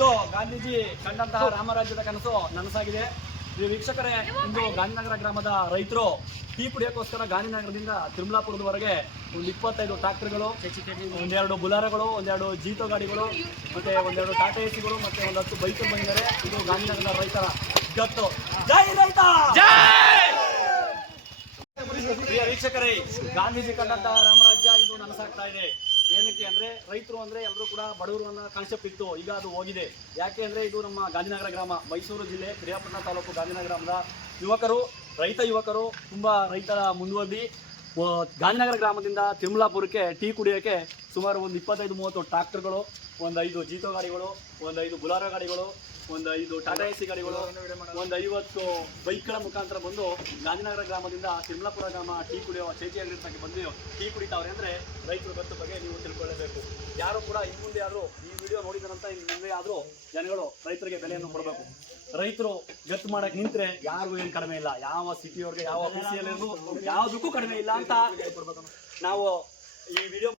ಇದು ಗಾಂಧೀಜಿ ಕಂಡಂತಹ ರಾಮರಾಜ್ಯದ ಕನಸು ನನಸಾಗಿದೆ. ವೀಕ್ಷಕರೇ, ಇಂದು ಗಾಂಧಿನಗರ ಗ್ರಾಮದ ರೈತರು ಟೀ ಕುಡಿಯೋಕ್ಕೋಸ್ಕರ ಗಾಂಧಿನಗರದಿಂದ ತಿರುಮಲಾಪುರದವರೆಗೆ ಒಂದು 25 ಟ್ರಾಕ್ಟರ್ಗಳು, ಒಂದೆರಡು ಬುಲಾರಗಳು, ಒಂದೆರಡು ಜೀತೋ ಗಾಡಿಗಳು, ಮತ್ತೆ ಒಂದೆರಡು ಟಾಟಾ ಎಸಿಗಳು, ಮತ್ತೆ ಒಂದು 10 ಬೈಕ್ ಬಂದಿದ್ದಾರೆ. ಇದು ಗಾಂಧಿನಗರದ ರೈತರ ಗತ್ತು. ಜೈ ರೈತ! ಪ್ರಿಯ ವೀಕ್ಷಕರೇ, ಗಾಂಧೀಜಿ ಕಂಡಂತಹ ರಾಮರಾಜ್ಯ ಇಂದು ನನಸಾಗ್ತಾ ಇದೆ. ಏನಕ್ಕೆ ಅಂದ್ರೆ ರೈತರು ಅಂದ್ರೆ ಎಲ್ಲರೂ ಕೂಡ ಬಡವರು ಅನ್ನೋ ಕಾನ್ಸೆಪ್ಟ್ ಇತ್ತು. ಈಗ ಅದು ಹೋಗಿದೆ. ಯಾಕೆ ಅಂದ್ರೆ ಇದು ನಮ್ಮ ಗಾಂಧಿನಗರ ಗ್ರಾಮ, ಮೈಸೂರು ಜಿಲ್ಲೆ ಪಿರಿಯಾಪಟ್ಟಣ ತಾಲೂಕು ಗಾಂಧಿನಗರ ಗ್ರಾಮದ ಯುವಕರು, ರೈತ ಯುವಕರು ತುಂಬಾ ರೈತರ ಮುಂದುವರೆದಿ ಗಾಂಧಿನಗರ ಗ್ರಾಮದಿಂದ ತಿರುಮಲಾಪುರಕ್ಕೆ ಟೀ ಕುಡಿಯೋಕ್ಕೆ ಸುಮಾರು ಒಂದು 25-30 ಟ್ರಾಕ್ಟರ್ಗಳು, ಒಂದು 5 ಜೀತೋ ಗಾಡಿಗಳು, ಒಂದು 5 ಬುಲಾರೋ ಗಾಡಿಗಳು, ಒಂದು 5 ಟಾಟಾ ಎಸಿ ಗಾಡಿಗಳು, ಒಂದು 50 ಬೈಕ್ಗಳ ಮುಖಾಂತರ ಬಂದು ಗಾಂಧಿನಗರ ಗ್ರಾಮದಿಂದ ತಿರುಮಲಾಪುರ ಗ್ರಾಮ ಟೀ ಕುಡಿಯೋ ಚೇಚಿಯಾಗಿರ್ತಕ್ಕೆ ಬಂದು ಟೀ ಕುಡಿತಾವ್ರೆ. ಅಂದರೆ ರೈತರ ಗತ್ತು ಬಗ್ಗೆ ನೀವು ತಿಳ್ಕೊಳ್ಳಬೇಕು. ಯಾರು ಕೂಡ ಇನ್ನು ಮುಂದೆ ಆದರೂ ಈ ವಿಡಿಯೋ ನೋಡಿದರಂತ ಇನ್ನು ಮುಂದೆ ಆದರೂ ಜನಗಳು ರೈತರಿಗೆ ಬೆಲೆಯನ್ನು ಕೊಡಬೇಕು. ರೈತರು ಗತ್ತು ಮಾಡಕ್ಕೆ ನಿಂತರೆ ಯಾರಿಗೂ ಏನು ಕಡಿಮೆ ಇಲ್ಲ. ಯಾವ ಸಿಟಿಯವ್ರಿಗೆ, ಯಾವ ಆಫೀಸಿಯಲ್ಲೂ ಯಾವುದಕ್ಕೂ ಕಡಿಮೆ ಇಲ್ಲ ಅಂತ ನಾವು ಈ ವಿಡಿಯೋ